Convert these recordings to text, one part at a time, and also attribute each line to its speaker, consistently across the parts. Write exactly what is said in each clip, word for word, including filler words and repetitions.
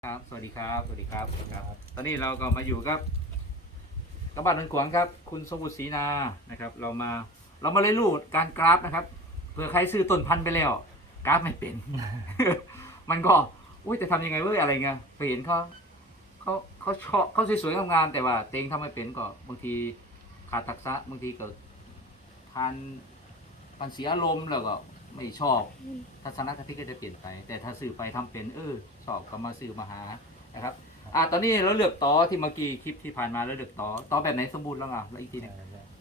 Speaker 1: ครับสวัสดีครับสวัสดีครับครับตอนนี้เราก็มาอยู่กับกระบะนนขวางครับคุณสมุทรศรีนานะครับเรามาเรามาเรียนรู้การกราฟนะครับเผื่อใครซื้อต้นพันธุ์ไปแล้วกราฟไม่เป็น มันก็อุ้ยจะทำยังไงเว้ยอะไรเงี้ยไปเห็นเขาเขาเขาชอบเขาสวยๆงามๆแต่ว่าเต็งทำไม่เป็นก็บางทีขาดทักษะบางทีเกิดทานมันเสียอารมณ์แล้วก็ไม่ชอบทัศนคติก็จะเปลี่ยนไปแต่ถ้าสื่อไปทำเป็นเออชอบก็มาสื่อมาหานะครับอ่ะตอนนี้เราเลือกต่อที่เมื่อกี้คลิปที่ผ่านมาเราเลือกต่อต่อแบบไหนสมบูรณ์แล้วอ่ะแล้วอีกทีหนึง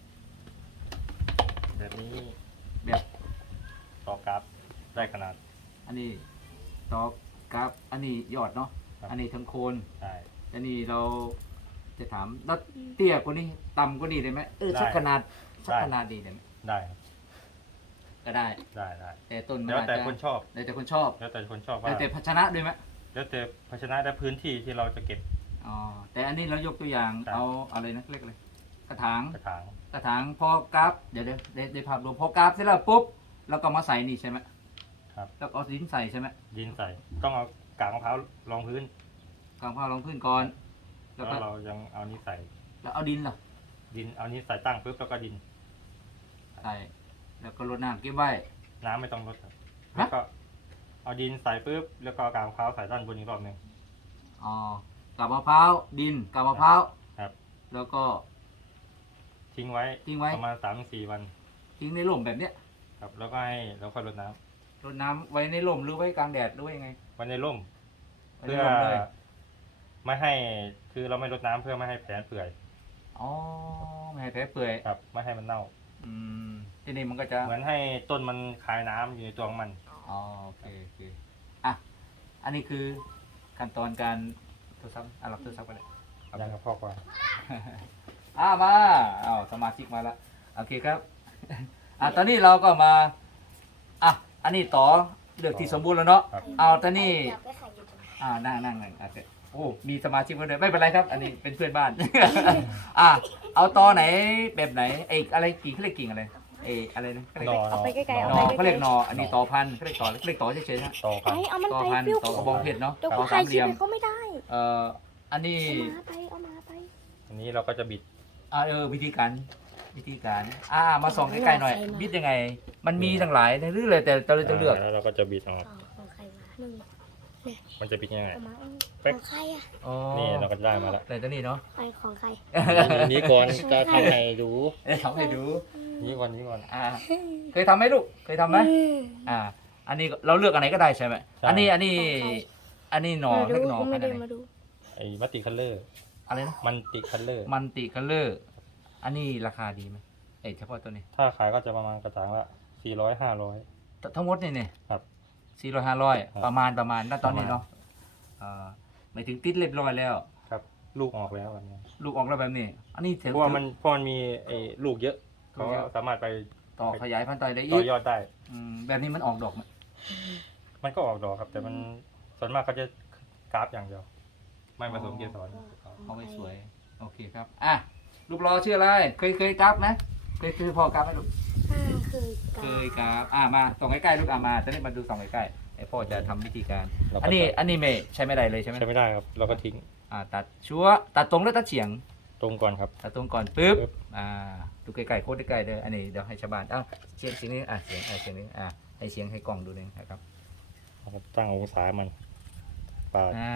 Speaker 2: แบบนี้
Speaker 1: แบบ
Speaker 2: ต่อกราฟได้ขนาด
Speaker 1: อันนี้ต่อกับอันนี้ยอดเนาะ
Speaker 2: ครับ
Speaker 1: อันนี้ทั้งโคน
Speaker 2: ได้
Speaker 1: อันนี้เราจะถามแล้วเตี้ยกว่านี้ต่ำกว่านี้ได้ไหมเออสักขนาดสักขนาดดีได้ไหม
Speaker 2: ได้ครับ
Speaker 1: ก็ได้
Speaker 2: ได้ได้
Speaker 1: แต่ต้นมัน
Speaker 2: แล้ว
Speaker 1: อาจ
Speaker 2: แต่
Speaker 1: จะ
Speaker 2: คนชอบ
Speaker 1: แล้วแต่คนชอบ
Speaker 2: แล้วแต่คนชอบ
Speaker 1: แล้ว
Speaker 2: ว่า
Speaker 1: แต่ภาชนะด้วยไหม
Speaker 2: แล้วแต่ภาชนะและพื้นที่ที่เราจะเก็บ
Speaker 1: อ๋อแต่อันนี้เรายกตัวอย่าง
Speaker 2: ครับ
Speaker 1: เอาอะไรนะเรียกอะไรกระถาง
Speaker 2: กระถาง
Speaker 1: กระถางพอกราฟเดี๋ยวเดี๋ยวได้ได้ภาพรวมพอกราฟเสร็จแล้วปุ๊บแล้วก็มาใส่นี่ใช่ไหม
Speaker 2: ครับ
Speaker 1: แล้วก็เอาดินใส่ใช่ไหม
Speaker 2: ดินใส่ ต้องเอากากมะพร้าวรองพื้น
Speaker 1: กางผ้ารองพื้นก่อนแล้
Speaker 2: แล้ว ว
Speaker 1: ก็
Speaker 2: เรายังเอานี้ใส่
Speaker 1: แล้วเอาดินล่ะ
Speaker 2: ดินเอานี้ใส่ตั้งปุ๊บแล้วก็ดิน
Speaker 1: ใส่แล้วก็รดน้ำเก็บไว้
Speaker 2: น้ำไม่ต้องลดครับ
Speaker 1: ฮะ
Speaker 2: แล้วก็เอาดินใส่ปุ๊บแล้วก็เอากากมะพร้าวใส่ด้านบนอีกรอบหนึ่ง
Speaker 1: อ๋อกับมะพร้าวดินกับมะพร้าว
Speaker 2: ครับ
Speaker 1: แล้วก็
Speaker 2: ทิ้งไว้
Speaker 1: ทิ้งไว้
Speaker 2: ประมาณสามถึงสี่วัน
Speaker 1: ทิ้งในร่มแบบเนี้ย
Speaker 2: ครับ แล้วก็ให้แล้วค่อยรดน้ำ
Speaker 1: รดน้ำไว้ในร่มหรือไว้กลางแดดหรือว่ายังไง
Speaker 2: ไว้ในร่ม
Speaker 1: ไว้ใน
Speaker 2: เพื่อ
Speaker 1: ร่มเลย
Speaker 2: ไม่ให้คือเราไม่รดน้ำเพื่อไม่ให้แผลเปื่อย
Speaker 1: อ๋อไม่ให้แผลเปื่อย
Speaker 2: ครับ ไม่ให้มันเน่า
Speaker 1: อืมทีนี้มันก็จะ
Speaker 2: เหมือนให้ต้นมันคายน้ำอยู่ในตัวของมัน
Speaker 1: อ๋อโอเคโอเคอ่ะอันนี้คือขั้นตอนการโทรศัพท์อ่ะรับโทรศัพท์ไปเลย
Speaker 2: ยังกับพ่อกว่า
Speaker 1: อ่ามาอ้าวสมาชิกมาแล้วโอเคครับ อ่ะตอนนี้เราก็มาอ่ะอันนี้ต่อเลือกที่สมบูรณ์แล้วเนาะ
Speaker 2: ครับ
Speaker 1: เอาตอนนี้
Speaker 3: อยากไปขายอยู่ตรงไหน
Speaker 1: อ่านั่งนั่งนั่งอ่ะเดี๋ยวโอ้มีสมาชิกมาด้วยไม่เป็นไรครับ อันนี้เป็นเพื่อนบ้าน อ่ะเอาตอไหนแบบไหนไอ้อะไรกิ่งเขาเรียกกิ่งอะไรเอ้อะไรนะเขาเรียก
Speaker 2: นอ
Speaker 3: เอาไปไกลๆ
Speaker 1: น
Speaker 3: เอา
Speaker 1: อ
Speaker 3: ไปไกลๆ
Speaker 1: เขาเรียกนออันนี้ตอพันธุ์เขาเรียกตอเขาเรียกตอเฉยๆนะ
Speaker 2: ต่อพัน
Speaker 3: ไอ้เอามัน
Speaker 1: ตอ
Speaker 3: ไป
Speaker 1: พันธุ์
Speaker 3: ฟิว
Speaker 1: ตอกระบองเพชรเนาะ
Speaker 3: เดี๋ยว
Speaker 1: ต
Speaker 3: กู
Speaker 1: อ
Speaker 3: ขา
Speaker 1: สาย มเห
Speaker 3: คลิ
Speaker 1: ลี่
Speaker 3: ป
Speaker 1: ยม
Speaker 3: ให้เขาไม่ได้
Speaker 1: เอ่ออันนี้
Speaker 3: เอามาไปเอามาไป
Speaker 2: อันนี้เราก็จะบิด
Speaker 1: อ่าเออวิธีการวิธีการอ่ามาส่องใกล้ๆหน่อยบิดยังไง มันมีทั้งหลายในเรื่องเลยแต่เราจะเลือก
Speaker 2: แล้วเราก็จะบิดออก
Speaker 3: อ๋อของใครมาหนึ่ง
Speaker 2: มันจะบิดยังไง
Speaker 3: เอามาเอา
Speaker 2: เป๊ก
Speaker 3: ของใครอ่ะ
Speaker 1: อ๋อ
Speaker 2: นี่เราก็ได้มาแล้ว
Speaker 1: แต่ตัวนี้เนาะ
Speaker 3: ใครของใคร
Speaker 2: อันนี้ก่อนจะทำให้ดู
Speaker 1: เอ้ยทำให้ดู
Speaker 2: นี้ก่อนนี้ก่อน
Speaker 1: อ่าเคยทำไหมลูกเคยทำไหมอ่า อันนี้เราเลือกอันไหนก็ได้ใช่ไหมอันนี้อันนี้อันนี้หนอ
Speaker 3: มาดู
Speaker 1: เรียกหนอ
Speaker 3: มา
Speaker 1: ขนา
Speaker 3: ดู
Speaker 1: ดไหน
Speaker 3: มาดู
Speaker 2: ไอ้มัตติคัลเลอร์
Speaker 1: อะไรนะ
Speaker 2: มันติคัลเลอร์
Speaker 1: มันติคัลเลอร์อันนี้ราคาดีไหมเอ้ยเฉพาะตัวนี้
Speaker 2: ถ้าขายก็จะประมาณกระถางละสี่ร้อยห้าร้อย
Speaker 1: ททั้งหมดนี่เนี่ย
Speaker 2: ครับ
Speaker 1: สี่ร้อยห้าร้อย
Speaker 2: ครับ
Speaker 1: ประมาณประมาณณตอนนี้
Speaker 2: ประมาณ
Speaker 1: เนาะอ่าไม่ถึงติดเรียบร้อยแล้ว
Speaker 2: ครับ ลูกออกแล้วแบบนี้
Speaker 1: ลูกออกแล้วแบบนี้ อันนี้
Speaker 2: เพ
Speaker 1: ถือ
Speaker 2: ราะว่ามันเพราะมันมีไอ้ลูกเยอะ
Speaker 1: ลู
Speaker 2: เขา
Speaker 1: กเยอะ
Speaker 2: สามารถไป
Speaker 1: ต่อขยายพันธุ์ต่อยได้อี
Speaker 2: ต่อก ยอดได้
Speaker 1: อืมแบบนี้มันออกดอกไหม
Speaker 2: มันก็ออกดอกครับ แต่มันส่วนมากเขาจะกราฟอย่างเดียว ไม่ผสมเกสร
Speaker 1: เขาไม่สวย โอเคครับ อ่ะ ลูกรอชื่ออะไร เคยเคยกราฟไหมเคยเคยพอกราฟไหมลูก
Speaker 3: อ่าคือ
Speaker 1: เคยกราฟอ่ะมาส่องใกล้ๆลูกอ่ะมาจะได้มาดูส่องใกล้ๆไอพ่อจะทำวิธีการ
Speaker 2: เราก็
Speaker 1: อันนี้
Speaker 2: จะ
Speaker 1: อันนี้ไม่ใช้ไม่ได้เลยใช่ไหม
Speaker 2: ใช้ไม่ได้ครับ เราก็ทิ้ง
Speaker 1: อ่าตัดชัวร์ตัดตรงแล้วตัดเฉียง
Speaker 2: ตรงก่อนครับ
Speaker 1: ตัดตรงก่อนปึ๊บ
Speaker 2: ปึ๊บ
Speaker 1: อ่า ดูใกล้ๆโคตรใกล้ๆเลยอันนี้เดี๋ยวให้ชาวบ้านเอ้าเสียงเสียงนี้อ่ะเสียงอ่ะเสียงนี้อ่ะให้เสียงให้กล้องดูหนึงนะครับ
Speaker 2: เราก็ตั้งองศามันปาด
Speaker 1: อ่า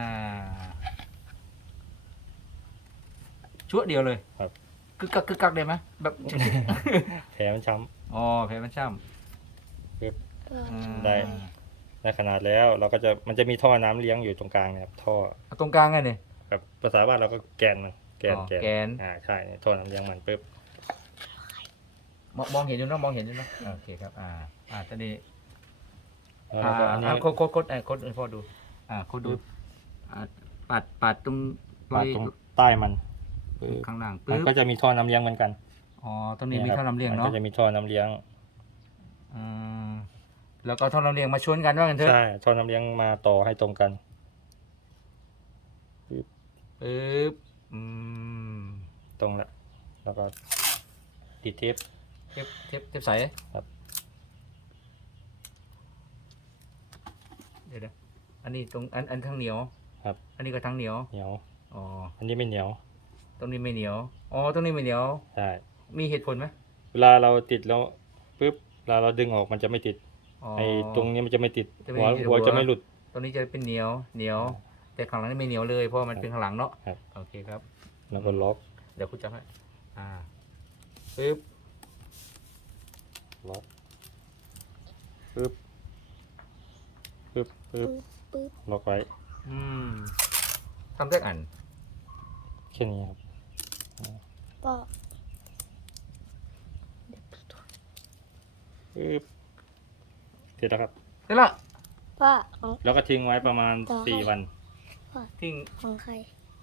Speaker 1: ชั่วเดียวเลย
Speaker 2: ครับ
Speaker 1: กึกกักกึกกักได้ไหมแบบ
Speaker 2: แผลมันช้
Speaker 1: อ๋อแผลมันช่
Speaker 3: เออ
Speaker 1: ำอืม
Speaker 2: ได้ ำได้ขนาดแล้วเราก็จะมันจะมีท่อน้ำเลี้ยงอยู่ตรงกลางนะครับท่อ
Speaker 1: เอาตรงกลางไงเนี่ย
Speaker 2: แบบภาษาบ้านเราก็แกนมันแกน
Speaker 1: อ๋อ
Speaker 2: แกน
Speaker 1: แกน
Speaker 2: อ่าใช่เนี่ยท่อน้ำเลี้ยงมันปุ๊บ
Speaker 1: มองมองเห็นอยู่เนอะมองเห็นอยู่เนอะโอเคครับ อ่า อ่าตอนนี้
Speaker 2: แล้ว
Speaker 1: อ่า
Speaker 2: เราก็อันนี้
Speaker 1: อ่าโคดโคดโคดเอ่อโคดให้พ่อดู อ่าโคดดู
Speaker 2: ปึ๊บ
Speaker 1: อ่าปัดปัดตรง
Speaker 2: ปาดตรงใต้มันปึ๊บ
Speaker 1: ข้างล่าง
Speaker 2: มัน
Speaker 1: ปึ๊บ
Speaker 2: ก็จะมีท่อน้ำเลี้ยงเหมือนกัน
Speaker 1: อ๋อตรงนี้มี
Speaker 2: ยครับ
Speaker 1: ท่อน้ำเลี้ยง
Speaker 2: มัน
Speaker 1: เนาะ
Speaker 2: ก็จะมีท่อน้ำเลี้ยง
Speaker 1: อืมแล้วก็ท่อน้ำเลี้ยงมาชนกันว่ากันเถอะ
Speaker 2: ใช่ท่อน้ำเลี้ยงมาต่อให้ตรงกัน
Speaker 1: ปึ๊บอืม
Speaker 2: ตรงละแล้วก็ติดเทป
Speaker 1: เทปเทปเทปใส
Speaker 2: ครับ
Speaker 1: เดี๋ยวนะอันนี้ตรงอันอันข้างเหนียว
Speaker 2: ครับ
Speaker 1: อันนี้ก็ทั้งเหนียว
Speaker 2: เหนียว
Speaker 1: อ๋อ
Speaker 2: อันนี้ไม่เหนียว
Speaker 1: ตรงนี้ไม่เหนียวอ๋อตรงนี้ไม่เหนียว
Speaker 2: ใช่
Speaker 1: มีเหตุผลไหม
Speaker 2: เวลาเราติดแล้วปุ๊บเวลาเราดึงออกมันจะไม่ติด
Speaker 1: อ๋อ
Speaker 2: ไอ้ตรงนี้มันจะไม่ติด
Speaker 1: จะไม่
Speaker 2: หัว
Speaker 1: ติด
Speaker 2: หัว
Speaker 1: หัว
Speaker 2: จะไม่หลุด
Speaker 1: ตรงนี้จะเป็นเหนียวเหนียว แต่ข้างหลังนี่ไม่เหนียวเลยเพราะว่ามันเป็นข้างหลังเนาะ
Speaker 2: ครับ
Speaker 1: โอเคครับ
Speaker 2: แล้วก็ล็อก
Speaker 1: เดี๋ยวคุณจะให้อ่าปึ๊บ
Speaker 2: ล็อกปึ๊บปึ๊บปึ๊บ
Speaker 3: ปึ๊บ
Speaker 2: ล็อกไว้
Speaker 1: อืมทำแค่อัน
Speaker 2: แค่นี้ครับ
Speaker 3: ก็
Speaker 2: ปึ๊บเสร็จแล้วครับ
Speaker 1: เสร็จละ
Speaker 3: พ่อของ
Speaker 2: แล้วก็ทิ้งไว้ประมาณ
Speaker 3: ต่อให้
Speaker 2: สี่วัน
Speaker 1: ทิ้ง
Speaker 3: ของใคร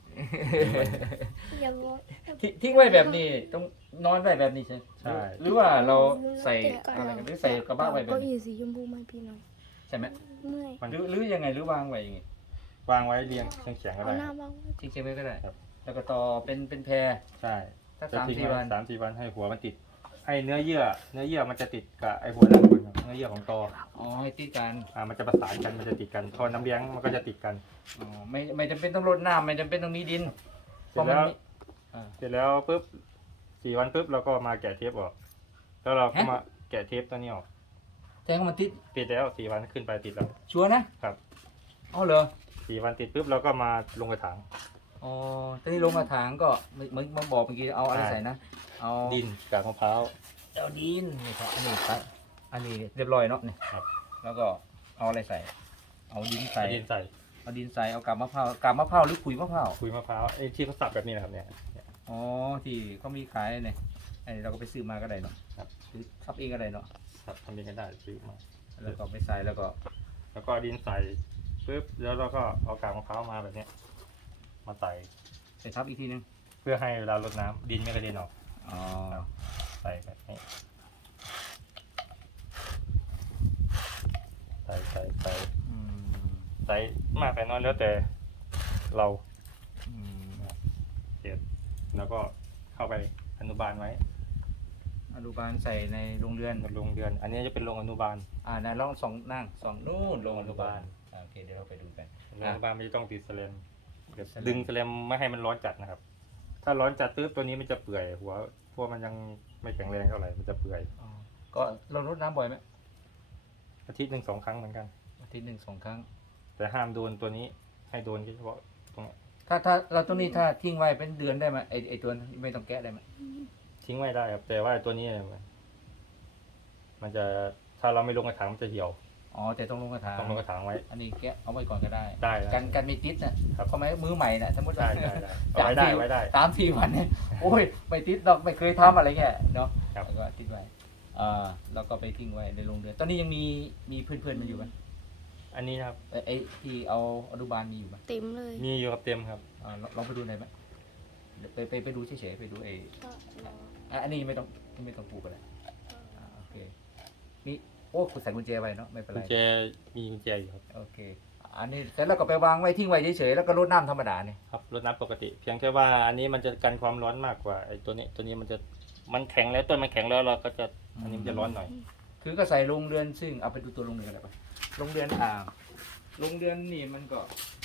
Speaker 3: อย่าบอก
Speaker 1: ทิ้งทิ้งไว้แบบนี้ต้องนอนไว้แบบนี้ใช่ไหม
Speaker 2: ใช่
Speaker 1: หรือว่าเราใส่อะไรกันหรือใส่กระบะไว้แบบ
Speaker 3: เก็
Speaker 1: นี้
Speaker 3: อีสีชมพูมาพี่หน่อย
Speaker 1: ใช่ไหม
Speaker 3: เมื่อย
Speaker 2: มัน
Speaker 1: หรือหรือยังไงหรือวางไว้อย่างงี้
Speaker 2: วางไว้เรียงเฉียงๆก็
Speaker 3: เอา
Speaker 2: ได้
Speaker 3: หน้าบ้าง
Speaker 1: ทิ้งเก็บไว้ก็ได้
Speaker 2: ครับ
Speaker 1: แล้วก็ต่อเป็นเป็นแพร
Speaker 2: ใช่
Speaker 1: สัก
Speaker 2: จะ
Speaker 1: สาม
Speaker 2: ทิ้ง
Speaker 1: สี่
Speaker 2: ไว้
Speaker 1: วัน
Speaker 2: สามสี่วันให้หัวมันติด ให้เนื้อเยื่อ เนื้อเยื่อมันจะติดกับไอ้หัวด้านบนครับเนื้อเยื่อของตอ
Speaker 1: อ๋อให้ติดกัน
Speaker 2: อ่ามันจะประสานกันมันจะติดกันพอน้ำเลี้ยงมันก็จะติดกัน
Speaker 1: อ๋อไม่ไม่จำเป็นต้องรดน้ำไม่จำเป็นต้องมีดิน
Speaker 2: เสร็จแล้ว
Speaker 1: มีอ่า
Speaker 2: เสร็จแล้วปุ๊บสี่วันปุ๊บเราก็มาแกะเทปออก แล้วเราก็
Speaker 1: ฮะ
Speaker 2: มาแกะเทปตัวนี้ออก
Speaker 1: แทงมันติด
Speaker 2: ติดแล้วสี่วันขึ้นไปติดแล้ว
Speaker 1: ชัวร์นะครับ อ๋อเหรอ
Speaker 2: สี่วันติดปุ๊บเราก็มาลงกระถาง
Speaker 1: อ๋อตอนนี้ลงกระถางก็เหมือนเหมือนมาบอกเมื่อกี้เอาอะไร
Speaker 2: ใช่
Speaker 1: ใส่นะเอา
Speaker 2: ดินกากมะพร้าว
Speaker 1: เอาดินนี่ครับอันนี้ใส่อันนี้เรียบร้อยเนาะนี่
Speaker 2: ครับ
Speaker 1: แล้วก็เอาอะไรใส่ เอาดินใส่
Speaker 2: ดินใส่
Speaker 1: เอาดินใส่เอากาบมะพร้าวกาบมะพร้าวหรือขุยมะพร้าว
Speaker 2: คุยมะพร้าวไอ้ที่เขาสับแบบนี้นะครับเนี่ยเนี่ย
Speaker 1: อ๋อที่เขามีขายเนี่ยอันนี้เราก็ไปซื้อมาก็ได้เนาะ
Speaker 2: ครับ
Speaker 1: หรือทับเองก็ได้เนาะ
Speaker 2: สับทำเองก็ได้ซื้อมา
Speaker 1: แล้วก็ไปใส่แล้วก็
Speaker 2: แล้วก็ดินใส่ปุ๊บแล้วเราก็เอากากมะพร้าวมาแบบเนี้ยมาใส่
Speaker 1: ไปทับอีกทีนึง
Speaker 2: เพื่อให้เวลารดน้ำดินไม่กระเด็นออก
Speaker 1: อ๋อ
Speaker 2: ใส่แบบนี้ใส่ใส่ใส่
Speaker 1: อืม
Speaker 2: ใส่มากแต่น้อยแล้วแต่เรา
Speaker 1: อืม
Speaker 2: เสร็จแล้วก็เข้าไปอนุบาลไว้
Speaker 1: อนุบาลใส่ในโรงเรือน
Speaker 2: ในโรงเรือน อันนี้จะเป็นโรงอนุบาล
Speaker 1: อ่านะลองสองนั่งสองนู่นโรงอนุบาลอ่าโอเคเดี๋ยวเราไปดูกัน
Speaker 2: โรงอนุบาลไม่ต้องติดแสลมเดี๋ยว
Speaker 1: แสลม
Speaker 2: ดึงแสลมไม่ให้มันร้อนจัดนะครับ ถ้าร้อนจัดตื้อตัวนี้มันจะเปื่อยหัวพวกมันยังไม่แข็งแรงเท่าไหร่มันจะเปื่อย
Speaker 1: อ๋อก็เรารดน้ำบ่อยไหม
Speaker 2: อาทิตย์หนึ่งสองครั้งเหมือนกัน
Speaker 1: อาทิตย์หนึ่งสองครั้ง
Speaker 2: แต่ห้ามโดนตัวนี้ให้โดนเฉพาะตรงนี้
Speaker 1: ถ้าถ้าเราตรงนี้ถ้าทิ้งไว้เป็นเดือนได้ไหมไอไอตัวนั้นไม่ต้องแกะได้ไหม
Speaker 2: ทิ้งไว้ได้ครับแต่ว่าตัวนี้มันมันจะถ้าเราไม่ลงกระถางมันจะเหี่ยว
Speaker 1: อ๋อแต่ต้องลงกระถาง
Speaker 2: ต้องลงกระถางไว้
Speaker 1: อันนี้แกะเอาไว้ก่อนก็ได้
Speaker 2: ได้ได้
Speaker 1: กันกันไม่ติดนะครับ เพราะไหมมือใหม่น่ะสมมติ
Speaker 2: ได้ได้ได้เอาไว้ได้ไว้ได้
Speaker 1: สามสี่วันเนี่ยโอ้ยไม่ติดหรอกไม่เคยทำอะไรเงี้ยเนาะ
Speaker 2: ครับ
Speaker 1: แล้วก็ติดไว้อ่าแล้วก็ไปทิ้งไว้ในโรงเรือนตอนนี้ยังมีมีเพื่อนๆมาอยู่ไหม
Speaker 2: อันนี้นะครับ
Speaker 1: ไอไอที่เอาอนุบาลมีอยู่ไหม
Speaker 3: เต็มเลย
Speaker 2: มีอยู่ครับเต็มครับ
Speaker 1: อ่าลองลองไปดูหน่อยไหมเดี๋ยวไปไปไปดูเฉยๆไปดูไอ
Speaker 3: ก็รอ
Speaker 1: อ่ะอันนี้ไม่ต้องไม่ต้องปลูกอะไรอ่าโอเคนี่โอ้คุณใส่กุญแจไว้เนาะไม่เป็น
Speaker 2: กุ
Speaker 1: ไร
Speaker 2: ญแจมีกุญแจอยู่ครับ
Speaker 1: โอเคอันนี้เสร็จแล้วก็ไปวางไว้ทิ้งไว้เฉยๆแล้วก็รดน้ำธรรมดาเนี่ย
Speaker 2: ครับรดน้ำปกติ เพียงแค่ว่าอันนี้มันจะกันความร้อนมากกว่าไอ้ตัวนี้ตัวนี้มันจะมันแข็งแล้วต้นมันแข็งแล้วเราก็จะอันนี้มันจะร้อนหน่อย
Speaker 1: คือก็ใส่โรงเรือนซึ่งเอาไปดูตัวโรงเรือนกันเลยไปโรงเรือนอ่าโรงเรือนนี่มันก็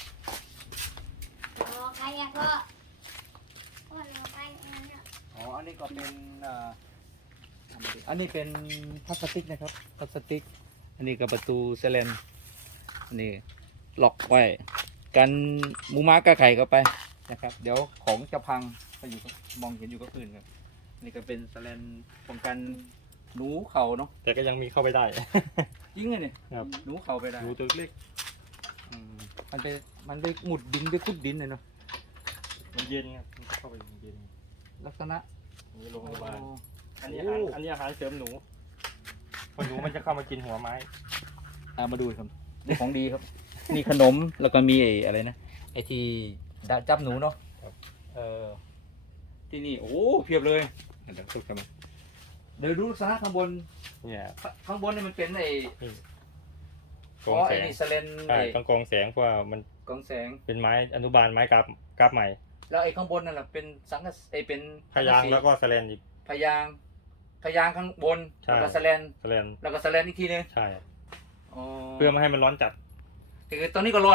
Speaker 3: รอใครอะพ่อพ่อรอใครอันนั้นอะ
Speaker 1: อ๋ออันนี้ก็เป็นอ่าอันนี้เป็นพลาสติกนะครับพลาสติก อันนี้กับประตูเซเลนอันนี้ล็อกไว้กันหมูม้ากระไข่ก็ไปนะครับ เดี๋ยวของจะพังถ้าอยู่ก็มองเห็นอยู่ก็คืนครับนี่ก็เป็นเซเลนป้องกันหนูเข่าเนาะ
Speaker 2: แต่ก็ยังมีเข้าไปได้
Speaker 1: จริงเลยเนี่ย
Speaker 2: ครับ
Speaker 1: หนูเข่าไปได้
Speaker 2: ดูตัวเล็ก
Speaker 1: อืมมันไปมันไปหมุดดินไปขุดดินเลยเนาะ
Speaker 2: มันเย็นครับมันเข้าไปเย็น
Speaker 1: ลักษณะ
Speaker 2: นี่ลงมา
Speaker 1: อ๋อ
Speaker 2: อันนี้อาหารอันนี้อาหารเสริมหนูเพราะหนูมันจะเข้ามากินหัวไม้
Speaker 1: อ่ามาดูครับนี่ของดีครับ นี่ขนมแล้วก็มีไอ้อะไรนะไอ้ที่ดาจับหนูเนาะเออที่นี่โอ้เพียบเลยเดี๋ยวสุดกันมาเดี๋ยวดูลักษณะข้างบน
Speaker 2: เนี่ย
Speaker 1: ข้างบนนี่มันเป็นไอ้
Speaker 2: นี่ก
Speaker 1: อ๋
Speaker 2: อ
Speaker 1: อง
Speaker 2: แส
Speaker 1: ไอ้
Speaker 2: ง
Speaker 1: นี่สเลน
Speaker 2: ใช่
Speaker 1: ไอ้
Speaker 2: กองกองแสงเพราะว่ามัน
Speaker 1: กองแสง
Speaker 2: เป็นไม้อนุบาลไม้กราบกราบใหม่
Speaker 1: แล้วไอ้ข้างบนนั่นแหละเป็นสังกะไอ้เป็น
Speaker 2: พยาง
Speaker 1: สักะสี
Speaker 2: แล้วก็แสลนอีก
Speaker 1: พยางพยางข้างบน
Speaker 2: ใช่
Speaker 1: แล้วก็สแลน
Speaker 2: แสลน
Speaker 1: แล้วก็สแลนอีกทีนึง
Speaker 2: ใช่
Speaker 1: อ๋อ
Speaker 2: เพื่อไม่ให้มันร้อนจัด
Speaker 1: แต่คือตอนนี้ก็ร้อนนะเนี่ย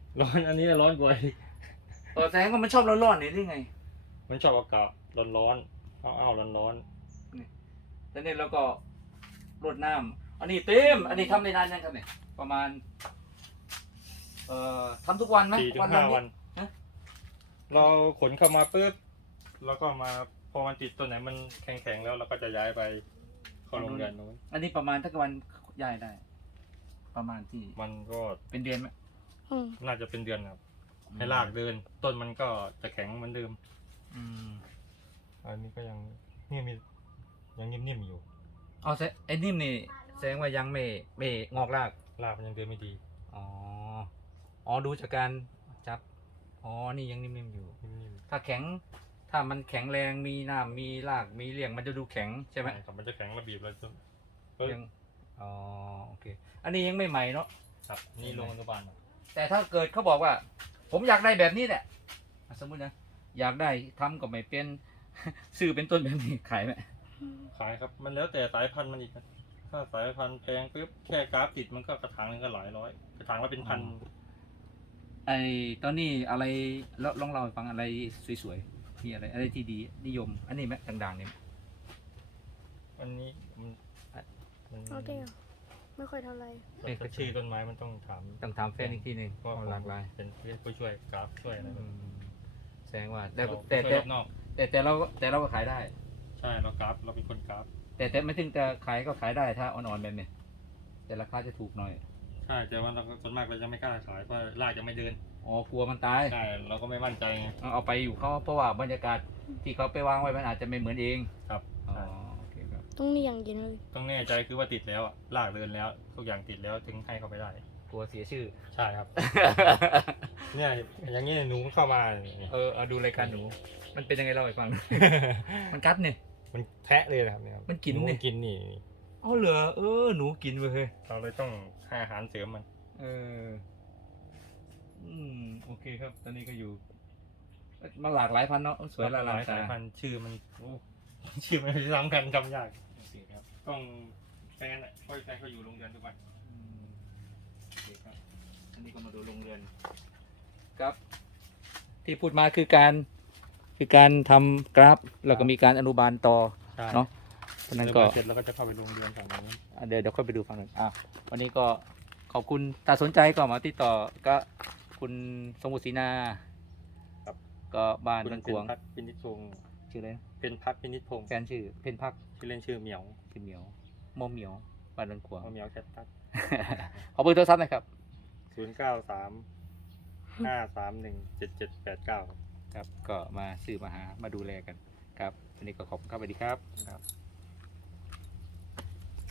Speaker 2: ร้อนอันนี้ร้อนกว่าอีก
Speaker 1: เออแสดงว่ามันชอบร้อนๆนี่หรือไง
Speaker 2: มันชอบอากาศร้อนๆอ้าวๆร้อน
Speaker 1: แล้วนี่เราก็รดน้ำอันนี้เต็มอันนี้ทำในนานยังครับเนี่ยประมาณ เอ่อทำทุกวันไหม
Speaker 2: ๆสี่ถึง
Speaker 1: ละ
Speaker 2: ห้า
Speaker 1: ด
Speaker 2: วัน
Speaker 1: ฮะ
Speaker 2: เราขนเข้ามาปุ๊บแล้วก็มาพอมันติดตัวไหนมันแข็งๆแล้วเราก็จะย้ายไปเข้าโรงเรียนนู้น
Speaker 1: อันนี้ประมาณถ้าวันย้ายได้ ประมาณที่
Speaker 2: มันก็
Speaker 1: เป็นเดือนไหม
Speaker 3: อืม
Speaker 2: น่าจะเป็นเดือนครับ ให้ลากเดิน ต้นมันก็จะแข็งเหมือนเดิม
Speaker 1: อืม
Speaker 2: อันนี้ก็ยังนี่มียังนิ่มๆอยู่
Speaker 1: เอาแสไอ้นิ่มนี่แสดงว่ายังไม่ไม่งอกราก
Speaker 2: รากมันยังเดินไม่ดี
Speaker 1: อ๋อ อ๋อ ดูจากการจับ อ๋อ นี่ยังนิ่มๆอยู่
Speaker 2: นิ่ม
Speaker 1: ถ้าแข็ง ถ้ามันแข็งแรง มีน้ำมีราก มีเหลี่ยง มันจะดูแข็ง
Speaker 2: ๆ
Speaker 1: ใช่ไหม
Speaker 2: ครับมันจะแข็งระบีบแล้วจะเอ้ย
Speaker 1: ยัง อ๋อ โอเค อันนี้ยังไม่ใหม่เนาะ
Speaker 2: ครับนี่ลงอนุบาลครับ
Speaker 1: แต่ถ้าเกิดเขาบอกว่า ผมอยากได้แบบนี้แหละอ่ะสมมุตินะ อยากได้ทำก็ไม่เป็น ซื้อเป็นต้นแบบนี้ขายไหม
Speaker 2: ขายครับ มันแล้วแต่สายพันธุ์มันอีกนะถ้าสายพันธุ์แพงปุ๊บแค่กราฟติดมันก็กระถางหนึงก็หลายร้อยกระถางละเป็นพัน
Speaker 1: ไอ้ตอนนี้อะไรลลองเล่าให้ฟังอะไรสวยๆ มีอะไร อะไรที่ดีนิยม อันนี้ไหมดังๆเนี่ย
Speaker 2: อันนี้มันมัน
Speaker 3: เอาจริงเหรอไม่ค่อยเท่าไหร
Speaker 2: มันก็ชื่อต้นไม้มันต้องถาม
Speaker 1: ต้องถามแฟนอีกทีหนึ่ง
Speaker 2: ก็
Speaker 1: เอาหลากหลาย
Speaker 2: เป็นผู้ช่วยกราฟช่วยอะไร
Speaker 1: อืมแสดงว่าแต่
Speaker 2: เรา
Speaker 1: แต่
Speaker 2: ช่วย
Speaker 1: แต่
Speaker 2: รอบนอก
Speaker 1: แต่แต่เราแต่เราก็ขายได้
Speaker 2: ใช่เรากราฟเราเป็นคนกราฟ
Speaker 1: แต่แต่ไม่ถึงจะขายก็ขายได้ถ้าอ่อนๆแบบนี้แต่ราคาจะถูกหน่อย
Speaker 2: ใช่แต่ว่าเราก็ส่วนมากเราจะไม่กล้าขายเพราะรากจะไม่เดิน
Speaker 1: อ๋อกลัวมันตาย
Speaker 2: ใช่เราก็ไม่มั่นใจไง
Speaker 1: เอาเอาไปอยู่เขาเพราะว่าบรรยากาศที่เขาไปวางไว้มันอาจจะไม่เหมือนเอง
Speaker 2: ครับ
Speaker 1: อ๋อ
Speaker 2: ใช่
Speaker 1: โอเคครับ
Speaker 3: ต้องนี่อย่างเย็นเลย
Speaker 2: ต้องแน่ใจคือว่าติดแล้วอะรากเดินแล้ว ทุกอย่างติดแล้วถึงให้เขาไปได้
Speaker 1: กลัวเสียชื่อ
Speaker 2: ใช่ครับ เนี่ยอย่างนี้หนูเข้ามานี่
Speaker 1: เออเอาดูรายการหนู มันเป็นยังไงเล่าให้ฟัง มันกัดเนี่ย
Speaker 2: มันแทะเลยนะครับเนี่ยครับ
Speaker 1: มันกิน
Speaker 2: ห
Speaker 1: นี่
Speaker 2: กินนี่
Speaker 1: อ๋อเหรอเออหนูกินเว้ยเฮ้ย
Speaker 2: เราเลยต้องให้อาหารเสริมมัน
Speaker 1: เอออืมโอเคครับ ตอนนี้ก็อยู่มันหลากหลายพันธุ์เนาะสวยหลากหลาย
Speaker 2: สา
Speaker 1: สาย ย
Speaker 2: พันธุ์ชื่อมันโอ้ ชื่อมันซ้ำกันจำยาก
Speaker 1: โอเคครับ
Speaker 2: ต้องแฟนอ่ะเพราะแฟนเขาอยู่โรงเรียนทุกวัน
Speaker 1: อืมโอเคครับ อันนี้ก็มาดูโรงเรือน ครับ ที่พูดมาคือการ คือการทำกราฟ แล้วก็มีการอนุบาลต่อ
Speaker 2: ใช่
Speaker 1: เนาะ เพราะฉะนั้นก็
Speaker 2: เสร็จแล้วก็จะเข้าไปโรงเรียนฝั่งนู้น
Speaker 1: อ่ะเดี๋ยวเดี๋ยวค่อยไปดูฝั่งหนึ่งอ่ะวันนี้ก็ขอบคุณถ้าสนใจก็มาติดต่อก็คุณสมุทรศรีนา
Speaker 2: ครับ
Speaker 1: ก็บ้าน
Speaker 2: คุณ
Speaker 1: เมือง
Speaker 2: เป็
Speaker 1: ก
Speaker 2: น
Speaker 1: วง
Speaker 2: พักพินิจพงศ์
Speaker 1: ชื่ออะไรนะ
Speaker 2: เป็นพักพินิจพงศ์
Speaker 1: แฟนชื่อเพนพัก
Speaker 2: ชื่อเล่นชื่อเหมียว
Speaker 1: ชื่อเหมียวโมเหมียวบ้านเมืองกวง
Speaker 2: เหมียวแคทตัส
Speaker 1: ขอเบอร์โทรศัพท์หน่อยครับ
Speaker 2: ศูนย์เก้าสามห้าสามหนึ่งเจ็ดเจ็ดแปดเก้า
Speaker 1: ครับ ก็มาซื้อมาหามาดูแลกันครับวันนี้ก็ขอบคุณครับสวัสดีครับ
Speaker 2: ครับ